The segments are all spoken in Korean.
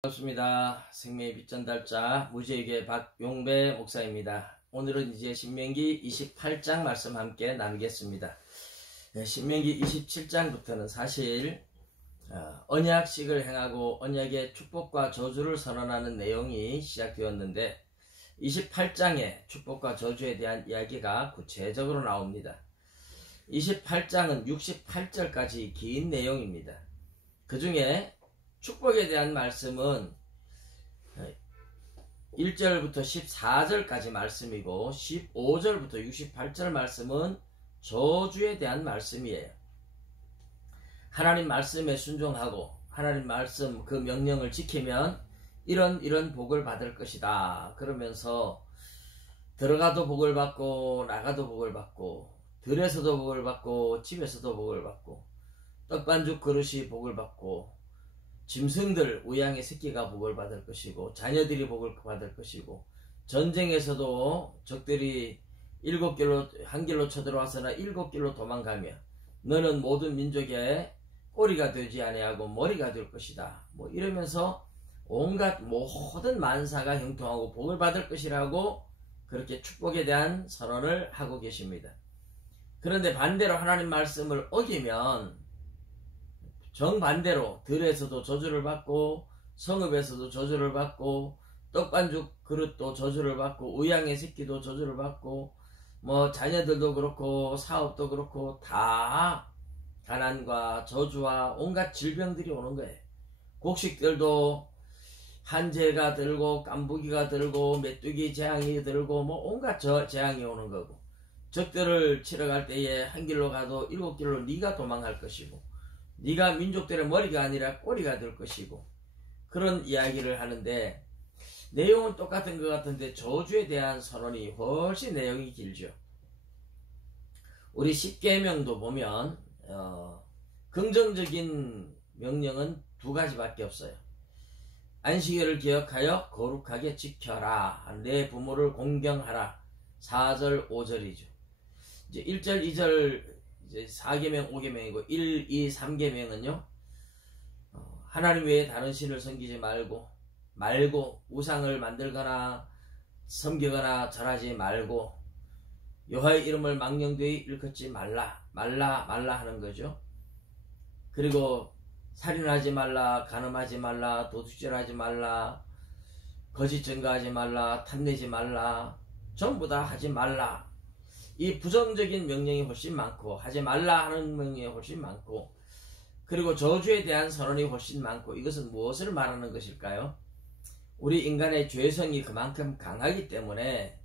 반갑습니다. 생명의 빛 전달자 무지에게 박용배 목사입니다. 오늘은 이제 신명기 28장 말씀 함께 나누겠습니다. 신명기 27장부터는 사실 언약식을 행하고 언약의 축복과 저주를 선언하는 내용이 시작되었는데 28장에 축복과 저주에 대한 이야기가 구체적으로 나옵니다. 28장은 68절까지 긴 내용입니다. 그 중에 축복에 대한 말씀은 1절부터 14절까지 말씀이고 15절부터 68절 말씀은 저주에 대한 말씀이에요. 하나님 말씀에 순종하고 하나님 말씀 그 명령을 지키면 이런 복을 받을 것이다. 그러면서 들어가도 복을 받고 나가도 복을 받고 들에서도 복을 받고 집에서도 복을 받고 떡반죽 그릇이 복을 받고 짐승들 우양의 새끼가 복을 받을 것이고 자녀들이 복을 받을 것이고 전쟁에서도 적들이 7길로 한 길로 쳐들어와서나 7길로 도망가며 너는 모든 민족의 꼬리가 되지 아니하고 머리가 될 것이다. 뭐 이러면서 온갖 모든 만사가 형통하고 복을 받을 것이라고 그렇게 축복에 대한 선언을 하고 계십니다. 그런데 반대로 하나님 말씀을 어기면 정반대로 들에서도 저주를 받고 성읍에서도 저주를 받고 떡반죽 그릇도 저주를 받고 의양의 새끼도 저주를 받고 뭐 자녀들도 그렇고 사업도 그렇고 다 가난과 저주와 온갖 질병들이 오는 거예요. 곡식들도 한재가 들고 깐부기가 들고 메뚜기 재앙이 들고 뭐 온갖 재앙이 오는 거고 적들을 치러 갈 때에 한 길로 가도 7길로 네가 도망할 것이고 네가 민족들의 머리가 아니라 꼬리가 될 것이고 그런 이야기를 하는데 내용은 똑같은 것 같은데 저주에 대한 선언이 훨씬 내용이 길죠. 우리 십계명도 보면 긍정적인 명령은 2가지밖에 없어요. 안식일을 기억하여 거룩하게 지켜라. 내 부모를 공경하라. 4절 5절이죠. 이제 1절 2절 이제 4계명 5계명이고 1, 2, 3계명은요 하나님 외에 다른 신을 섬기지 말고 우상을 만들거나 섬기거나 절하지 말고 여호와의 이름을 망령되이 일컫지 말라 하는 거죠. 그리고 살인하지 말라, 간음하지 말라, 도둑질하지 말라, 거짓 증거하지 말라, 탐내지 말라, 전부 다 하지 말라. 이 부정적인 명령이 훨씬 많고 하지 말라 하는 명령이 훨씬 많고 그리고 저주에 대한 선언이 훨씬 많고 이것은 무엇을 말하는 것일까요? 우리 인간의 죄성이 그만큼 강하기 때문에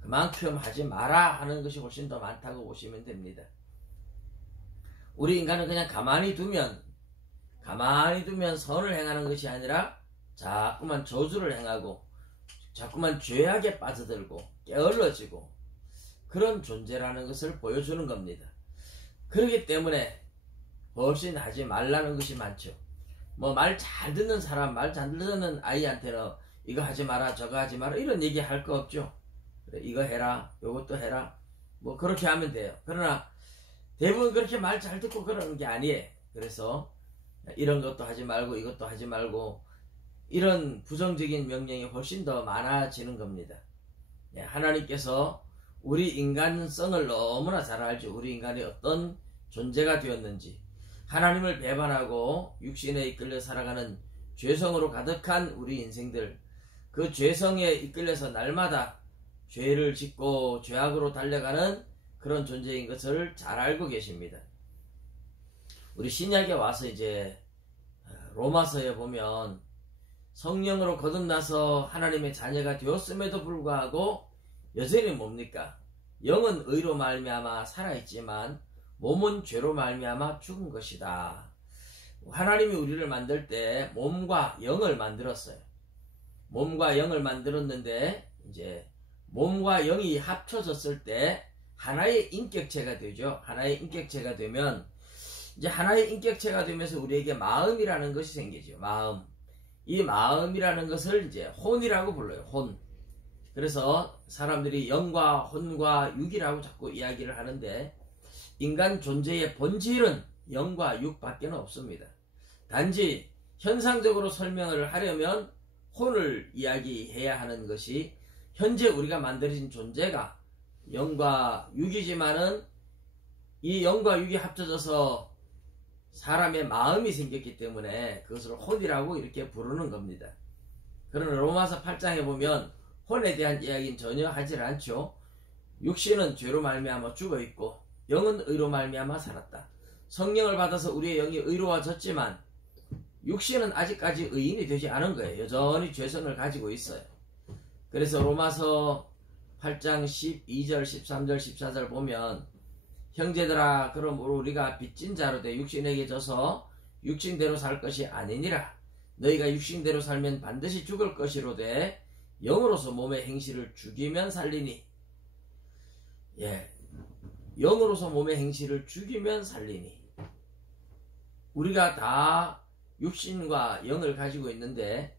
그만큼 하지 마라 하는 것이 훨씬 더 많다고 보시면 됩니다. 우리 인간은 그냥 가만히 두면 선을 행하는 것이 아니라 자꾸만 저주를 행하고 자꾸만 죄악에 빠져들고 게을러지고 그런 존재라는 것을 보여주는 겁니다. 그렇기 때문에 훨씬 하지 말라는 것이 많죠. 뭐 말 잘 듣는 사람, 말 잘 듣는 아이한테는 이거 하지 마라, 저거 하지 마라 이런 얘기 할 거 없죠. 그래, 이거 해라, 요것도 해라 뭐 그렇게 하면 돼요. 그러나 대부분 그렇게 말 잘 듣고 그러는 게 아니에요. 그래서 이런 것도 하지 말고 이것도 하지 말고 이런 부정적인 명령이 훨씬 더 많아지는 겁니다. 하나님께서 우리 인간성을 너무나 잘 알죠. 우리 인간이 어떤 존재가 되었는지 하나님을 배반하고 육신에 이끌려 살아가는 죄성으로 가득한 우리 인생들 그 죄성에 이끌려서 날마다 죄를 짓고 죄악으로 달려가는 그런 존재인 것을 잘 알고 계십니다. 우리 신약에 와서 이제 로마서에 보면 성령으로 거듭나서 하나님의 자녀가 되었음에도 불구하고 여전히 뭡니까? 영은 의로 말미암아 살아있지만 몸은 죄로 말미암아 죽은 것이다. 하나님이 우리를 만들 때 몸과 영을 만들었어요. 몸과 영을 만들었는데 이제 몸과 영이 합쳐졌을 때 하나의 인격체가 되죠. 하나의 인격체가 되면 이제 하나의 인격체가 되면서 우리에게 마음이라는 것이 생기죠. 마음. 이 마음이라는 것을 이제 혼이라고 불러요. 혼. 그래서 사람들이 영과 혼과 육이라고 자꾸 이야기를 하는데 인간 존재의 본질은 영과 육밖에 없습니다. 단지 현상적으로 설명을 하려면 혼을 이야기해야 하는 것이 현재 우리가 만들어진 존재가 영과 육이지만은 이 영과 육이 합쳐져서 사람의 마음이 생겼기 때문에 그것을 혼이라고 이렇게 부르는 겁니다. 그러나 로마서 8장에 보면 혼에 대한 이야기는 전혀 하질 않죠. 육신은 죄로 말미암아 죽어있고 영은 의로 말미암아 살았다. 성령을 받아서 우리의 영이 의로워졌지만 육신은 아직까지 의인이 되지 않은 거예요. 여전히 죄성을 가지고 있어요. 그래서 로마서 8장 12절, 13절, 14절 보면 형제들아 그러므로 우리가 빚진 자로 돼 육신에게 져서 육신대로 살 것이 아니니라. 너희가 육신대로 살면 반드시 죽을 것이로되 영으로서 몸의 행실을 죽이면 살리니. 영으로서 몸의 행실을 죽이면 살리니. 우리가 다 육신과 영을 가지고 있는데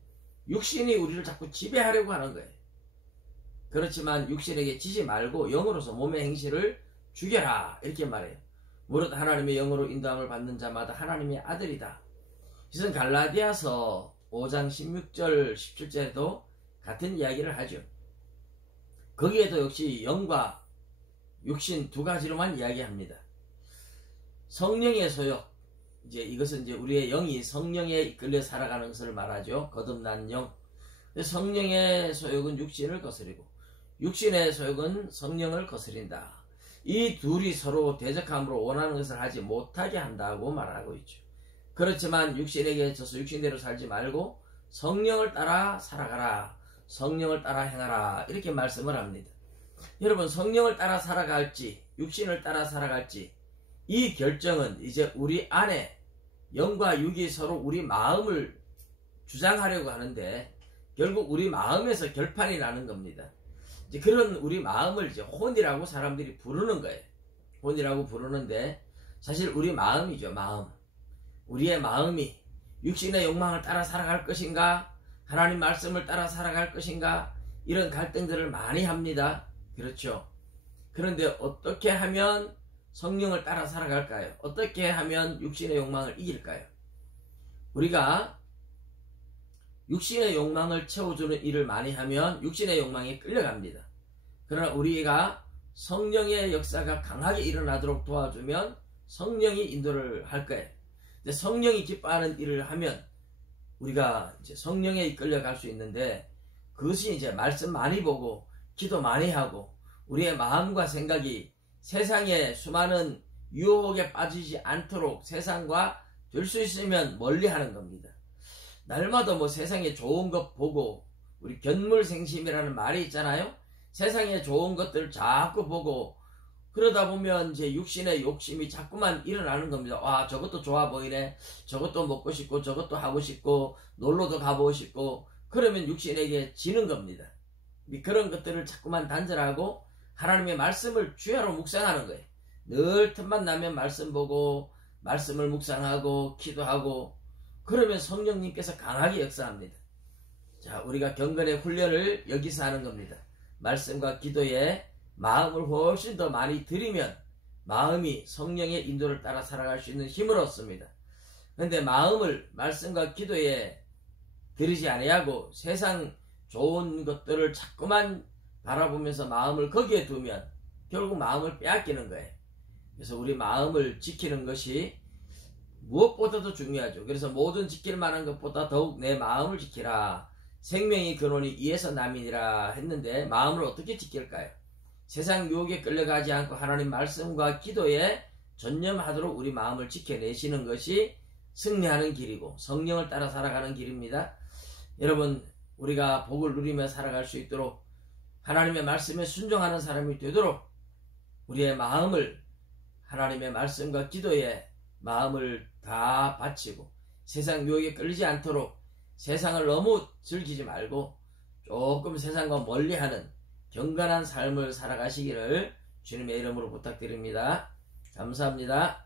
육신이 우리를 자꾸 지배하려고 하는 거예요. 그렇지만 육신에게 지지 말고 영으로서 몸의 행실을 죽여라 이렇게 말해요. 무릇 하나님의 영으로 인도함을 받는 자마다 하나님의 아들이다. 이것은 갈라디아서 5장 16절 17절에도 같은 이야기를 하죠. 거기에도 역시 영과 육신 두 가지로만 이야기합니다. 성령의 소욕, 이것은 우리의 영이 성령에 이끌려 살아가는 것을 말하죠. 거듭난 영. 성령의 소욕은 육신을 거스리고 육신의 소욕은 성령을 거스린다. 이 둘이 서로 대적함으로 원하는 것을 하지 못하게 한다고 말하고 있죠. 그렇지만 육신에게 져서 육신대로 살지 말고 성령을 따라 살아가라. 성령을 따라 행하라. 이렇게 말씀을 합니다. 여러분, 성령을 따라 살아갈지 육신을 따라 살아갈지 이 결정은 이제 우리 안에 영과 육이 서로 우리 마음을 주장하려고 하는데 결국 우리 마음에서 결판이 나는 겁니다. 이제 그런 우리 마음을 이제 혼이라고 사람들이 부르는 거예요. 혼이라고 부르는데 사실 우리 마음이죠. 마음. 우리의 마음이 육신의 욕망을 따라 살아갈 것인가, 하나님 말씀을 따라 살아갈 것인가, 이런 갈등들을 많이 합니다. 그렇죠. 그런데 어떻게 하면 성령을 따라 살아갈까요? 어떻게 하면 육신의 욕망을 이길까요? 우리가 육신의 욕망을 채워주는 일을 많이 하면 육신의 욕망에 끌려갑니다. 그러나 우리가 성령의 역사가 강하게 일어나도록 도와주면 성령이 인도를 할 거예요. 근데 성령이 기뻐하는 일을 하면 우리가 이제 성령에 이끌려갈 수 있는데 그것이 이제 말씀 많이 보고 기도 많이 하고 우리의 마음과 생각이 세상의 수많은 유혹에 빠지지 않도록 세상과 될 수 있으면 멀리 하는 겁니다. 날마다 세상에 좋은 것 보고 우리 견물생심이라는 말이 있잖아요. 세상에 좋은 것들을 자꾸 보고 그러다 보면 이제 육신의 욕심이 자꾸만 일어나는 겁니다. 와, 저것도 좋아 보이네. 저것도 먹고 싶고 저것도 하고 싶고 놀러도 가보고 싶고 그러면 육신에게 지는 겁니다. 그런 것들을 자꾸만 단절하고 하나님의 말씀을 주야로 묵상하는 거예요. 늘 틈만 나면 말씀 보고 말씀을 묵상하고 기도하고 그러면 성령님께서 강하게 역사합니다. 자, 우리가 경건의 훈련을 여기서 하는 겁니다. 말씀과 기도에 마음을 훨씬 더 많이 들이면 마음이 성령의 인도를 따라 살아갈 수 있는 힘을 얻습니다. 그런데 마음을 말씀과 기도에 들이지 아니하고 세상 좋은 것들을 자꾸만 바라보면서 마음을 거기에 두면 결국 마음을 빼앗기는 거예요. 그래서 우리 마음을 지키는 것이 무엇보다도 중요하죠. 그래서 모든 지킬 만한 것보다 더욱 내 마음을 지키라. 생명의 근원이 이에서 남이니라 했는데 마음을 어떻게 지킬까요? 세상 유혹에 끌려가지 않고 하나님 말씀과 기도에 전념하도록 우리 마음을 지켜내시는 것이 승리하는 길이고 성령을 따라 살아가는 길입니다. 여러분, 우리가 복을 누리며 살아갈 수 있도록 하나님의 말씀에 순종하는 사람이 되도록 우리의 마음을 하나님의 말씀과 기도에 마음을 다 바치고 세상 유혹에 끌리지 않도록 세상을 너무 즐기지 말고 조금 세상과 멀리하는 경건한 삶을 살아가시기를 주님의 이름으로 부탁드립니다. 감사합니다.